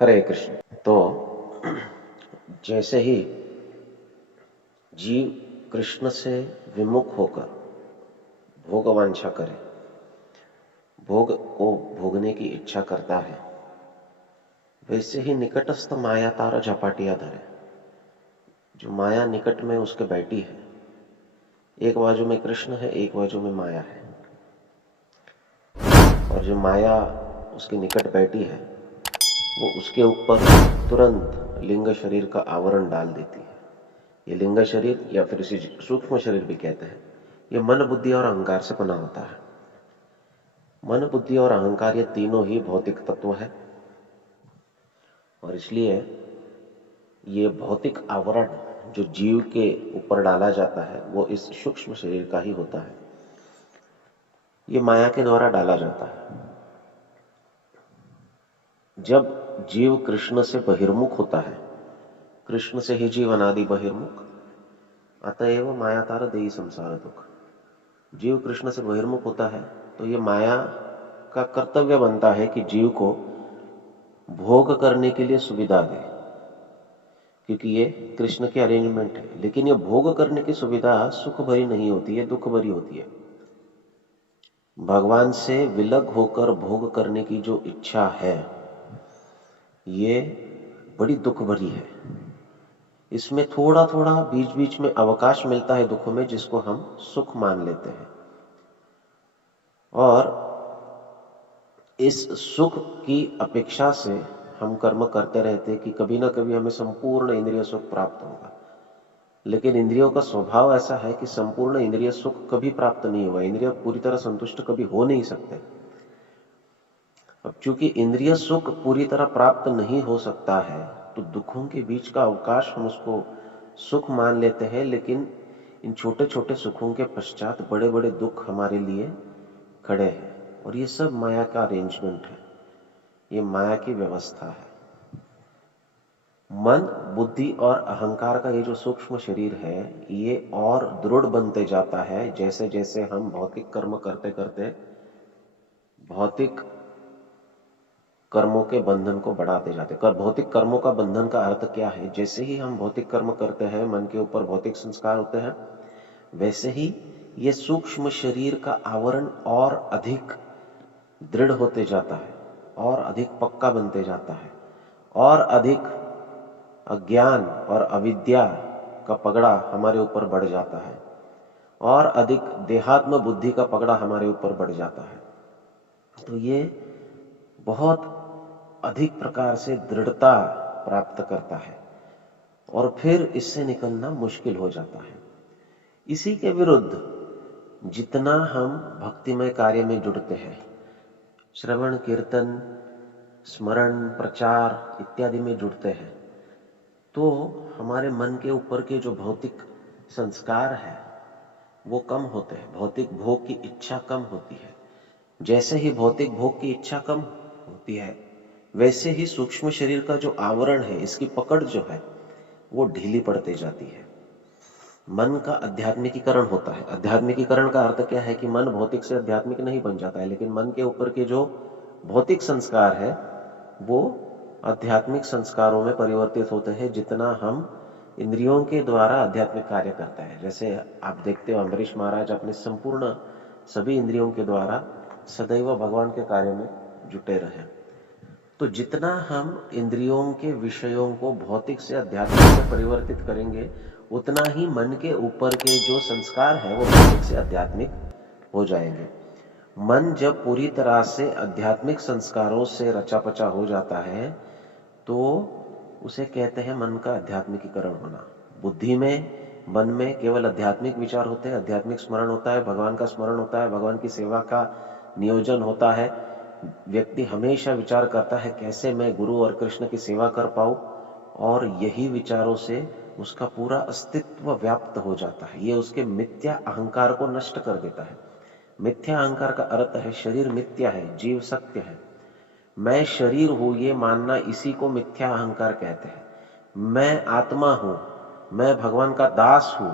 हरे कृष्ण। तो जैसे ही जीव कृष्ण से विमुख होकर भोगवांछा करे, भोग को भोगने की इच्छा करता है, वैसे ही निकटस्थ माया तारा झपाटिया धरे। जो माया निकट में उसके बैठी है, एक बाजू में कृष्ण है, एक बाजू में माया है, और जो माया उसके निकट बैठी है वो उसके ऊपर तुरंत लिंग शरीर का आवरण डाल देती है। ये लिंग शरीर या फिर इसे सूक्ष्म शरीर भी कहते हैं। ये मन, बुद्धि और अहंकार से बना होता है। मन, बुद्धि और अहंकार ये तीनों ही भौतिक तत्व है, और इसलिए ये भौतिक आवरण जो जीव के ऊपर डाला जाता है वो इस सूक्ष्म शरीर का ही होता है। ये माया के द्वारा डाला जाता है। जब जीव कृष्ण से बहिर्मुख होता है, कृष्ण से ही जीव अनादि बहिर्मुख, अतएव माया तार देई संसार दुख। जीव कृष्ण से बहिर्मुख होता है तो ये माया का कर्तव्य बनता है कि जीव को भोग करने के लिए सुविधा दे, क्योंकि ये कृष्ण के अरेंजमेंट है। लेकिन ये भोग करने की सुविधा सुख भरी नहीं होती है, दुख भरी होती है। भगवान से विलग होकर भोग करने की जो इच्छा है ये बड़ी दुख भरी है। इसमें थोड़ा थोड़ा बीच बीच में अवकाश मिलता है दुखों में, जिसको हम सुख मान लेते हैं, और इस सुख की अपेक्षा से हम कर्म करते रहते कि कभी ना कभी हमें संपूर्ण इंद्रिय सुख प्राप्त होगा। लेकिन इंद्रियों का स्वभाव ऐसा है कि संपूर्ण इंद्रिय सुख कभी प्राप्त नहीं होगा। इंद्रिय पूरी तरह संतुष्ट कभी हो नहीं सकते। अब चूंकि इंद्रिय सुख पूरी तरह प्राप्त नहीं हो सकता है तो दुखों के बीच का अवकाश हम उसको सुख मान लेते हैं। लेकिन इन छोटे छोटे सुखों के पश्चात बड़े बड़े दुख हमारे लिए खड़े हैं, और ये सब माया का अरेंजमेंट है, ये माया की व्यवस्था है। मन, बुद्धि और अहंकार का ये जो सूक्ष्म शरीर है ये और दृढ़ बनते जाता है जैसे जैसे हम भौतिक कर्म करते करते भौतिक कर्मों के बंधन को बढ़ाते जाते। भौतिक कर्मों का बंधन का अर्थ क्या है? जैसे ही हम भौतिक कर्म करते हैं, मन के ऊपर भौतिक संस्कार होते हैं, वैसे ही ये सूक्ष्म शरीर का आवरण और अधिक दृढ़ होते जाता है, और अधिक पक्का बनते जाता है, और अधिक अज्ञान और अविद्या का पगड़ा हमारे ऊपर बढ़ जाता है, और अधिक देहात्म बुद्धि का पगड़ा हमारे ऊपर बढ़ जाता है। तो ये बहुत अधिक प्रकार से दृढ़ता प्राप्त करता है, और फिर इससे निकलना मुश्किल हो जाता है। इसी के विरुद्ध जितना हम भक्तिमय कार्य में जुड़ते हैं, श्रवण, कीर्तन, स्मरण, प्रचार इत्यादि में जुड़ते हैं, तो हमारे मन के ऊपर के जो भौतिक संस्कार है वो कम होते हैं। भौतिक भोग की इच्छा कम होती है। जैसे ही भौतिक भोग की इच्छा कम होती है, वैसे ही सूक्ष्म शरीर का जो आवरण है, इसकी पकड़ जो है वो ढीली पड़ती जाती है। मन का आध्यात्मिकीकरण होता है। आध्यात्मिकीकरण का अर्थ क्या है कि मन भौतिक से आध्यात्मिक नहीं बन जाता है, लेकिन मन के ऊपर के जो भौतिक संस्कार है वो आध्यात्मिक संस्कारों में परिवर्तित होते हैं जितना हम इंद्रियों के द्वारा आध्यात्मिक कार्य करते हैं। जैसे आप देखते हो अम्बरीश महाराज अपने संपूर्ण सभी इंद्रियों के द्वारा सदैव भगवान के कार्य में जुटे रहे। तो जितना हम इंद्रियों के विषयों को भौतिक से आध्यात्मिक में परिवर्तित करेंगे, उतना ही मन के ऊपर के जो संस्कार है वो भौतिक से आध्यात्मिक हो जाएंगे। मन जब पूरी तरह से आध्यात्मिक संस्कारों से रचा पचा हो जाता है तो उसे कहते हैं मन का आध्यात्मिकीकरण होना। बुद्धि में, मन में केवल आध्यात्मिक विचार होते हैं, आध्यात्मिक स्मरण होता है, भगवान का स्मरण होता है, भगवान की सेवा का नियोजन होता है। व्यक्ति हमेशा विचार करता है कैसे मैं गुरु और कृष्ण की सेवा कर पाऊं, और यही विचारों से उसका पूरा अस्तित्व व्याप्त हो जाता है। ये उसके मिथ्या अहंकार को नष्ट कर देता है। मिथ्या अहंकार का अर्थ है शरीर मिथ्या है, जीव सत्य है। मैं शरीर हूं ये मानना, इसी को मिथ्या अहंकार कहते हैं। मैं आत्मा हूं, मैं भगवान का दास हूं,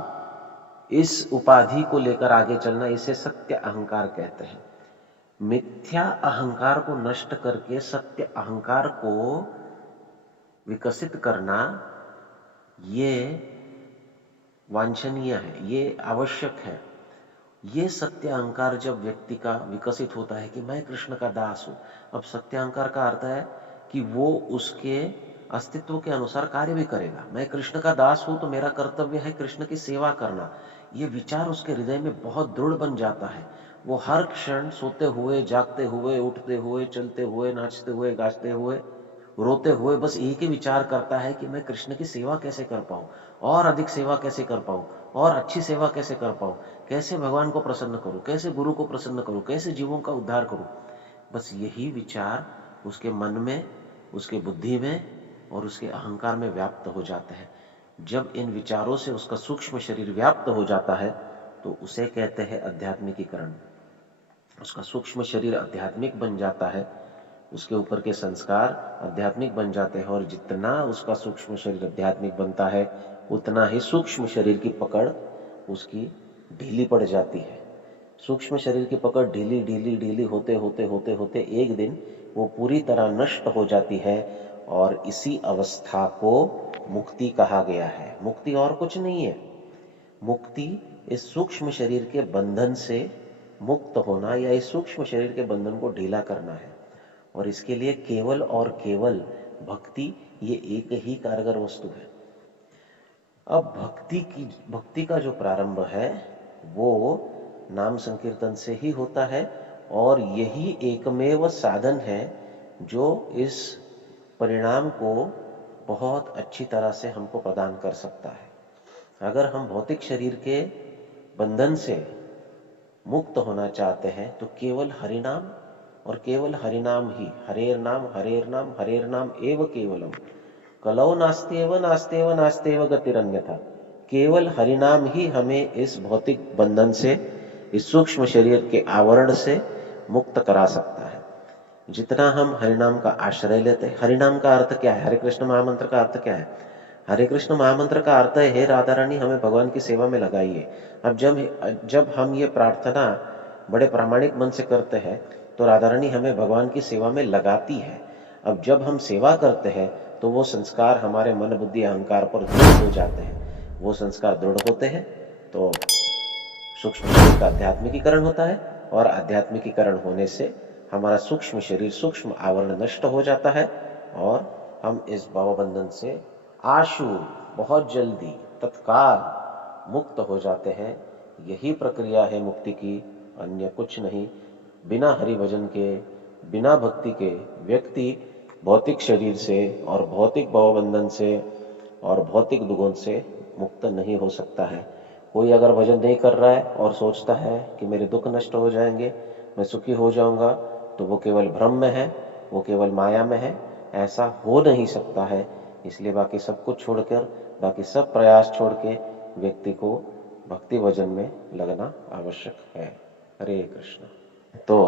इस उपाधि को लेकर आगे चलना, इसे सत्य अहंकार कहते हैं। मिथ्या अहंकार को नष्ट करके सत्य अहंकार को विकसित करना ये वांछनीय है, ये आवश्यक है। ये सत्य अहंकार जब व्यक्ति का विकसित होता है कि मैं कृष्ण का दास हूं। अब सत्य अहंकार का अर्थ है कि वो उसके अस्तित्व के अनुसार कार्य भी करेगा। मैं कृष्ण का दास हूं तो मेरा कर्तव्य है कृष्ण की सेवा करना। ये विचार उसके हृदय में बहुत दृढ़ बन जाता है। वो हर क्षण सोते हुए, जागते हुए, उठते हुए, चलते हुए, नाचते हुए, गाते हुए, रोते हुए बस एक ही विचार करता है कि मैं कृष्ण की सेवा कैसे कर पाऊं, और अधिक सेवा कैसे कर पाऊं, और अच्छी सेवा कैसे कर पाऊं, कैसे भगवान को प्रसन्न करूं, कैसे गुरु को प्रसन्न करूं, कैसे जीवों का उद्धार करूं। बस यही विचार उसके मन में, उसके बुद्धि में और उसके अहंकार में व्याप्त हो जाते हैं। जब इन विचारों से उसका सूक्ष्म शरीर व्याप्त हो जाता है तो उसे कहते हैं आध्यात्मिकीकरण। उसका सूक्ष्म शरीर आध्यात्मिक बन जाता है, उसके ऊपर के संस्कार आध्यात्मिक बन जाते हैं, और जितना उसका सूक्ष्म शरीर आध्यात्मिक बनता है उतना ही सूक्ष्म शरीर की पकड़ उसकी ढीली पड़ जाती है। सूक्ष्म शरीर की पकड़ ढीली ढीली ढीली होते होते होते होते एक दिन वो पूरी तरह नष्ट हो जाती है, और इसी अवस्था को मुक्ति कहा गया है। मुक्ति और कुछ नहीं है। मुक्ति इस सूक्ष्म शरीर के बंधन से मुक्त होना, या इस सूक्ष्म शरीर के बंधन को ढीला करना है। और इसके लिए केवल और केवल भक्ति ये एक ही कारगर वस्तु है। अब भक्ति का जो प्रारंभ है वो नाम संकीर्तन से ही होता है, और यही एकमेव साधन है जो इस परिणाम को बहुत अच्छी तरह से हमको प्रदान कर सकता है। अगर हम भौतिक शरीर के बंधन से मुक्त होना चाहते हैं तो केवल हरिनाम और केवल हरिनाम ही, हरेर नाम हरेर नाम हरेर नाम एव केवलम, कलौ नास्तेव नास्तेव नास्तेव गतिरन्यथा। केवल हरिनाम ही हमें इस भौतिक बंधन से, इस सूक्ष्म शरीर के आवरण से मुक्त करा सकता है। जितना हम हरिनाम का आश्रय लेते हैं। हरिनाम का अर्थ क्या है? हरे कृष्ण महामंत्र का अर्थ क्या है? हरे कृष्ण महामंत्र का अर्थ है, हे राधा रानी हमें भगवान की सेवा में लगाइए। अब जब हम ये प्रार्थना बड़े प्रामाणिक मन से करते हैं तो राधा रानी हमें भगवान की सेवा में लगाती है। अब जब हम सेवा करते हैं तो वो संस्कार हमारे मन बुद्धि अहंकार पर दृढ़ हो जाते हैं। वो संस्कार दृढ़ होते हैं तो सूक्ष्म शरीर का आध्यात्मिकीकरण होता है, और आध्यात्मिकीकरण होने से हमारा सूक्ष्म शरीर, सूक्ष्म आवरण नष्ट हो जाता है, और हम इस भावबंधन से आशु बहुत जल्दी तत्काल मुक्त हो जाते हैं। यही प्रक्रिया है मुक्ति की, अन्य कुछ नहीं। बिना हरि भजन के, बिना भक्ति के व्यक्ति भौतिक शरीर से और भौतिक भावबंधन से और भौतिक दुगुण से मुक्त नहीं हो सकता है। कोई अगर भजन नहीं कर रहा है और सोचता है कि मेरे दुख नष्ट हो जाएंगे, मैं सुखी हो जाऊंगा, तो वो केवल भ्रम में है, वो केवल माया में है। ऐसा हो नहीं सकता है। इसलिए बाकी सब कुछ छोड़कर, बाकी सब प्रयास छोड़ के व्यक्ति को भक्ति भजन में लगना आवश्यक है। हरे कृष्ण। तो